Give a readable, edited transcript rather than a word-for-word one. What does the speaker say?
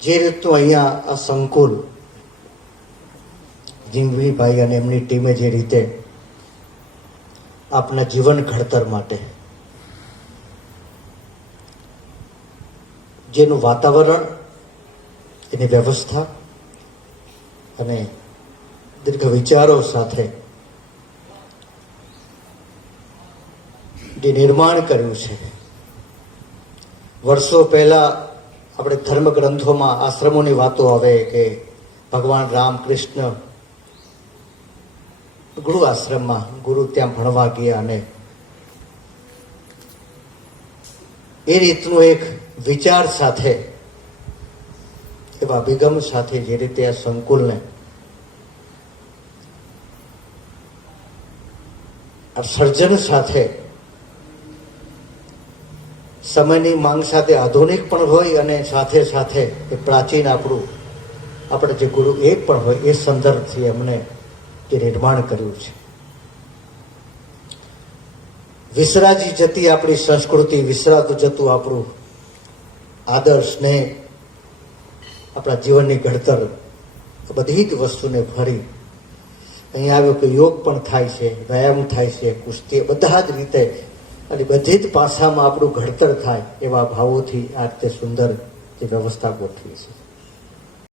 જે રીતનું અહીંયા આ સંકુલ જીંગવીભાઈ અને એમની ટીમે જે રીતે આપના જીવન ઘડતર માટે જેનું વાતાવરણ, એની વ્યવસ્થા અને દીર્ઘ વિચારો સાથે જે નિર્માણ કર્યું છે. વર્ષો પહેલા આપણે ધર્મગ્રંથોમાં આશ્રમોની વાતો આવે કે ભગવાન રામકૃષ્ણ ગુરુ આશ્રમમાં ગુરુ ત્યાં ભણવા ગયા અને એ રીતનું એક વિચાર સાથે, એવા અભિગમ સાથે જે રીતે આ સંકુલને આ સર્જન સાથે સમયની માંગ સાથે આધુનિક પણ હોય અને સાથે સાથે એ પ્રાચીન આપણે જે ગુરુ એક પણ હોય એ સંદર્ભથી એમણે જે નિર્માણ કર્યું છે. વિસરાજી જતી આપણી સંસ્કૃતિ, વિસરાતું જતું આપણું આદર, સ્નેહ, આપણા જીવનની ઘડતર, બધી જ વસ્તુને ફરી અહીંયા આવ્યો કે યોગ પણ થાય છે, વ્યાયામ થાય છે, કુસ્તી, બધા જ રીતે અને બધી જ પાસામાં આપણું ઘડતર થાય એવા ભાવોથી આ રીતે સુંદર જે વ્યવસ્થા ગોઠવી છે.